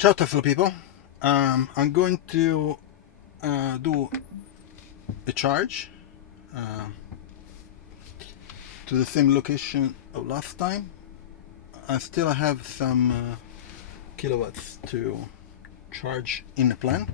Ciao Tesla people, I'm going to do a charge uh, to the same location of last time. I still have some kilowatts to charge in the plan,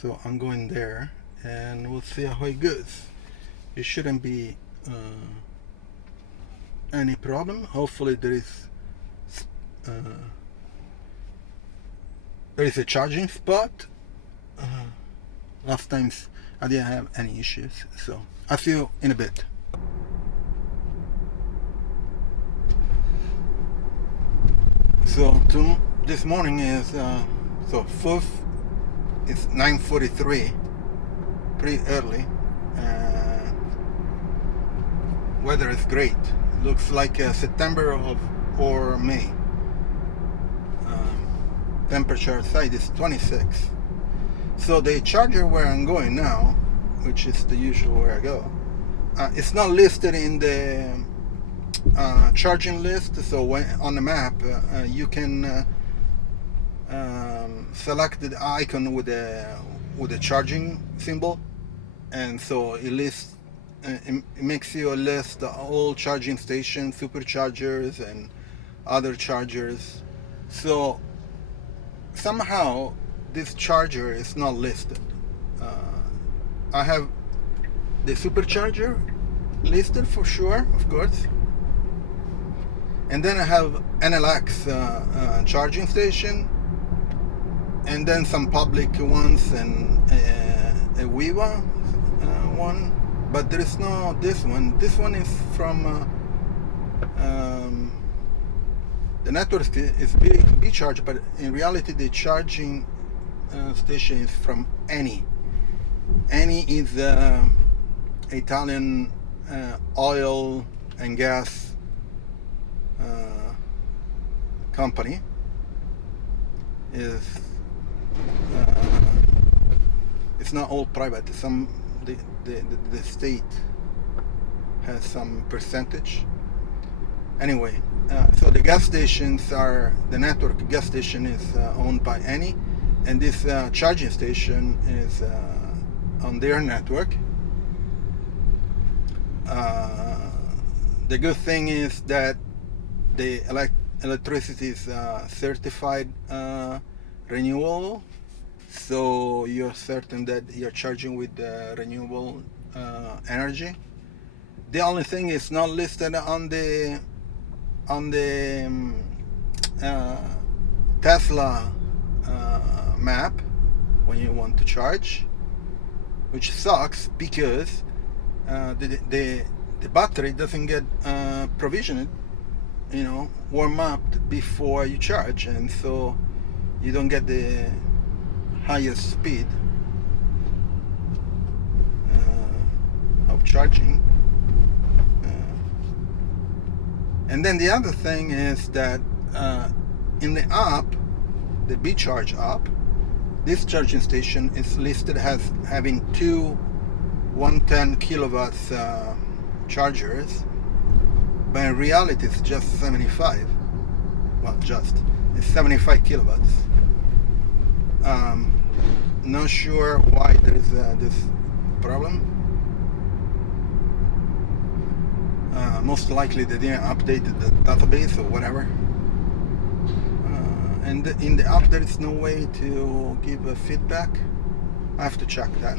so I'm going there and we'll see how it goes. It shouldn't be any problem. Hopefully there is a charging spot. Last times I didn't have any issues, so I'll see you in a bit. So this morning is it's 9:43, pretty early. Weather is great. It looks like September or May. Temperature outside is 26. So the charger where I'm going now, which is the usual where I go, it's not listed in the charging list. So when on the map, you can select the icon with the charging symbol, and so it lists. It makes you a list of all charging stations, superchargers, and other chargers. So somehow this charger is not listed. I have the supercharger listed for sure, of course, and then I have NLX charging station, and then some public ones and a Viva one, but there is no this one. This one is from the network is BeCharge, but in reality the charging station is from Eni. Eni is Italian oil and gas company. It's not all private. The state has some percentage. Anyway, so the gas stations the network gas station is owned by Eni, and this charging station is on their network. The good thing is that the electricity is certified renewable, so you're certain that you're charging with renewable energy. The only thing is not listed on the Tesla map when you want to charge, which sucks because the battery doesn't get provisioned, warm up before you charge, and so you don't get the highest speed of charging. And then the other thing is that in the app, the BeCharge app, this charging station is listed as having two 110 kilowatts chargers, but in reality it's just 75. Well, it's 75 kilowatts. Not sure why there is this problem. Most likely they didn't update the database or whatever. And in the app there is no way to give a feedback. I have to check that.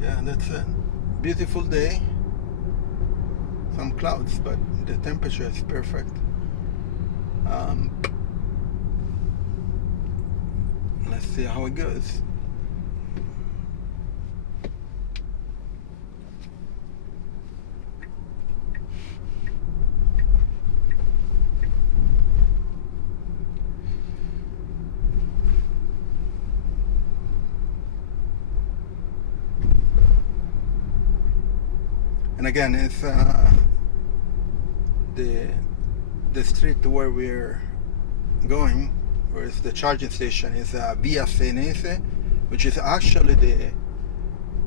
Yeah, that's it. Beautiful day. Some clouds, but the temperature is perfect. Let's see how it goes. And again, it's the street where we're going, whereas the charging station is Via Senese, which is actually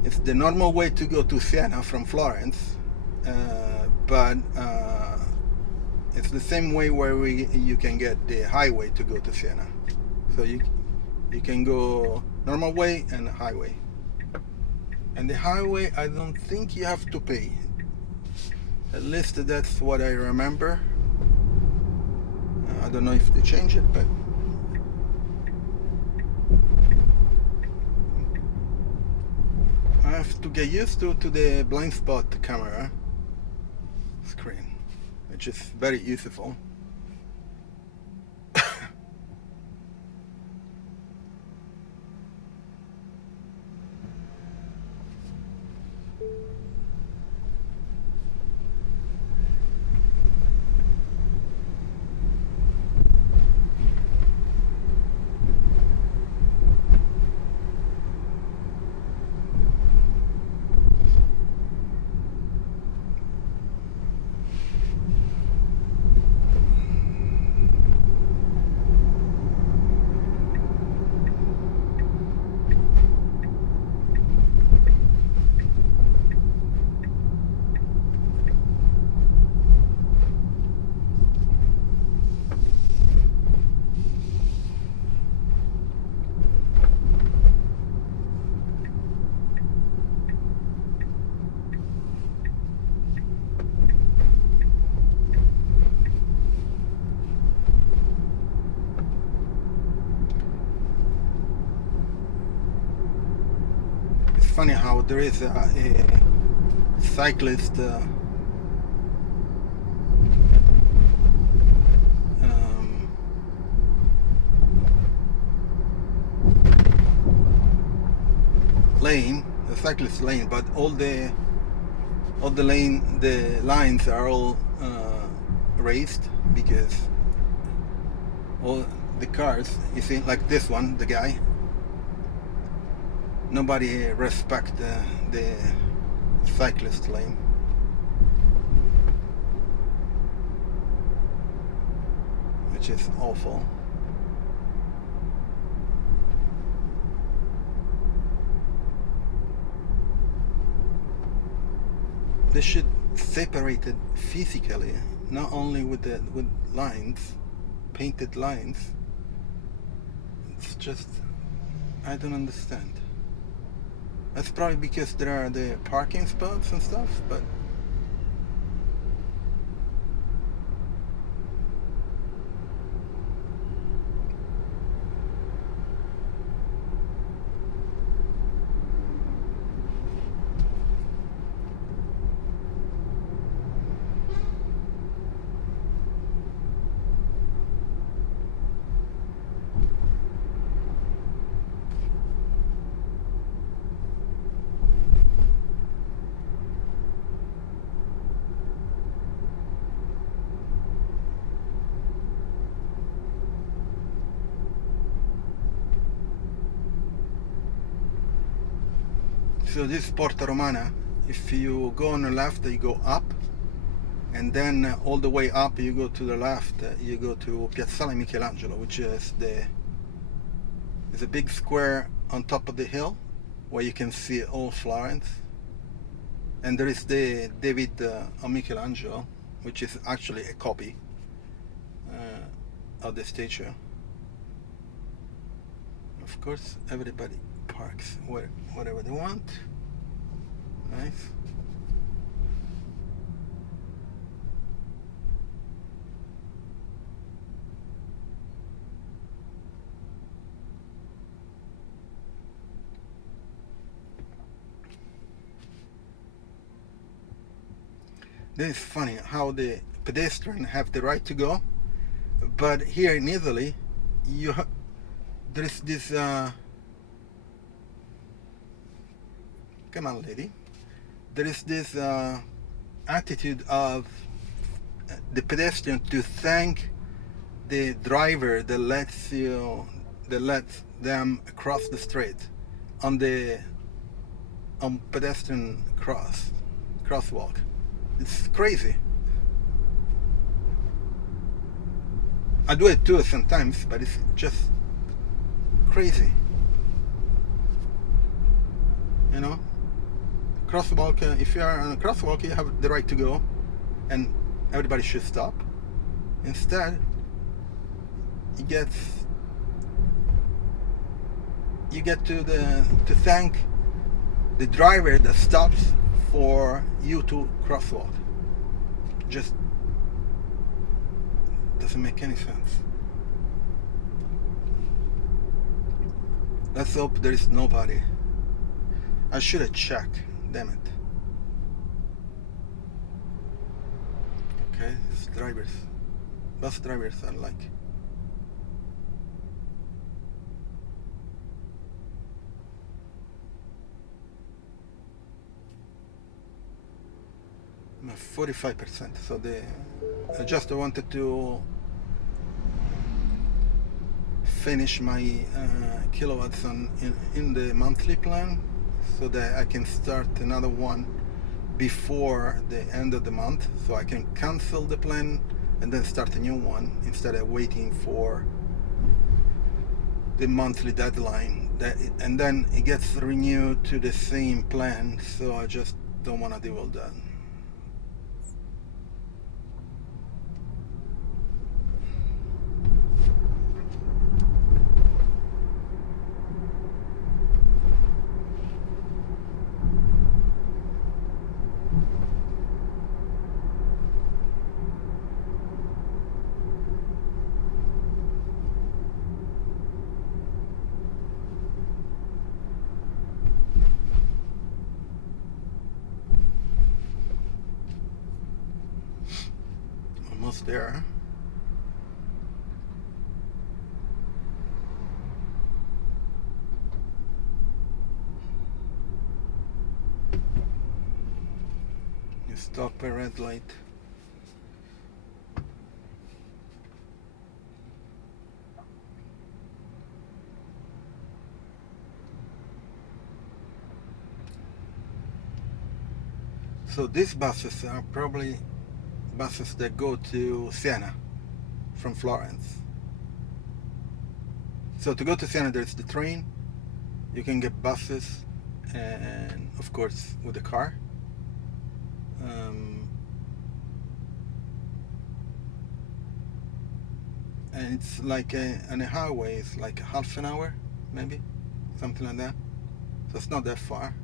It's the normal way to go to Siena from Florence, but it's the same way where you can get the highway to go to Siena. So you can go normal way and highway. And the highway, I don't think you have to pay. At least that's what I remember. I don't know if they change it, but I have to get used to the blind spot camera screen, which is very useful. Funny how there is a cyclist lane, the cyclist lane, but all the lines are all raised, because all the cars, you see, like this one, the guy, nobody respect the cyclist lane. Which is awful. They should separate it physically, not only with lines, painted lines. It's just, I don't understand. That's probably because there are the parking spots and stuff, but so this Porta Romana, if you go on the left, you go up, and then all the way up you go to the left, you go to Piazzale Michelangelo, which is a big square on top of the hill where you can see all Florence. And there is the David of Michelangelo, which is actually a copy of the statue. Of course, everybody parks whatever they want. Nice. This is funny how the pedestrians have the right to go, but here in Italy, there is this. Come on, lady. There is this attitude of the pedestrian to thank the driver that lets them cross the street on pedestrian crosswalk. It's crazy. I do it too sometimes, but it's just crazy. You know? crosswalk, if you are on a crosswalk, you have the right to go, and everybody should stop. Instead, you get to thank the driver that stops for you to crosswalk. Just doesn't make any sense. Let's hope there is nobody. I should have checked. Damn it. Okay, it's drivers. Bus drivers are like. I'm at 45%. So I just wanted to finish my kilowatts in the monthly plan, so that I can start another one before the end of the month, so I can cancel the plan and then start a new one instead of waiting for the monthly deadline, and then it gets renewed to the same plan. So I just don't want to do all that. Almost there. You stop a red light. So these buses are probably buses that go to Siena from Florence. So to go to Siena, there's the train. You can get buses, and of course with a car. And it's like on a highway, it's like half an hour, maybe, something like that. So it's not that far.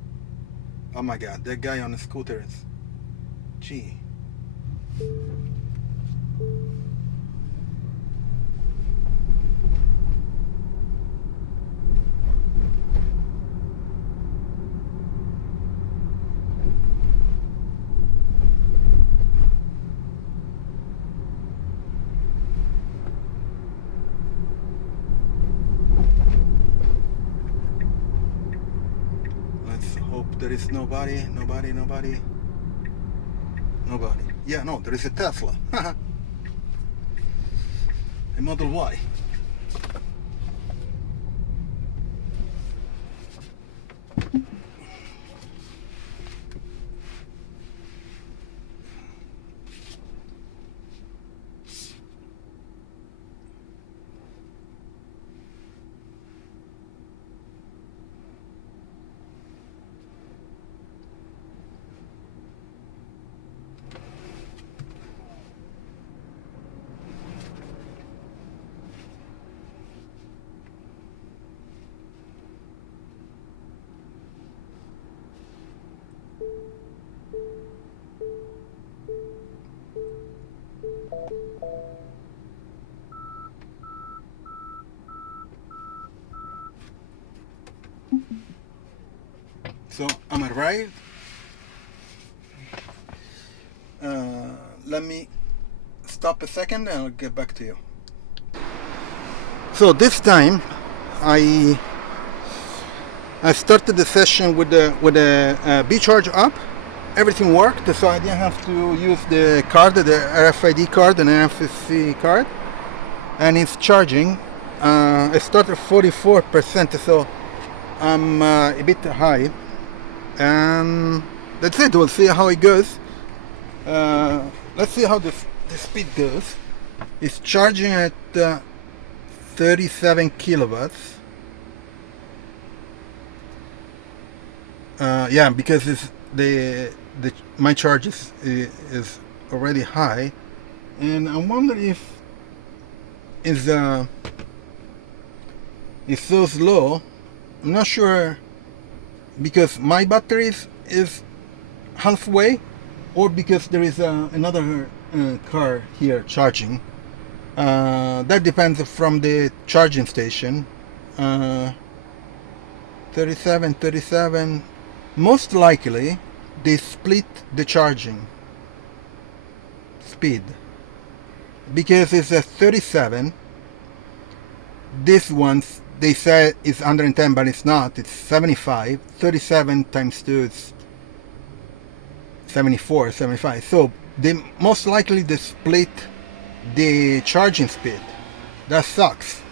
Oh my God, that guy on a scooter is, gee. Let's hope there is nobody. Yeah, no, there is a Tesla. A Model Y. So I'm arrived. Let me stop a second and I'll get back to you. So this time I started the session with the BeCharge app. Everything worked, so I didn't have to use the card, the RFID card and NFC card, and it's charging. I started 44%, so I'm a bit high. And that's it. We'll see how it goes. Let's see how the speed goes. It's charging at 37 kilowatts. Yeah, because my charge is already high, and I wonder if it's so slow. I'm not sure, because my battery is halfway, or because there is another car here charging. That depends from the charging station. 37. Most likely they split the charging speed, because it's a 37. This one they say it's 110, but it's not. It's 75. 37 times 2 is 74, 75. So they most likely they split the charging speed. That sucks.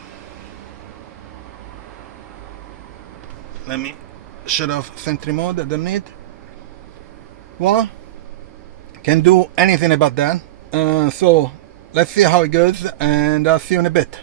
Let me shut off sentry mode. I don't need. Well, can't do anything about that. So let's see how it goes, and I'll see you in a bit.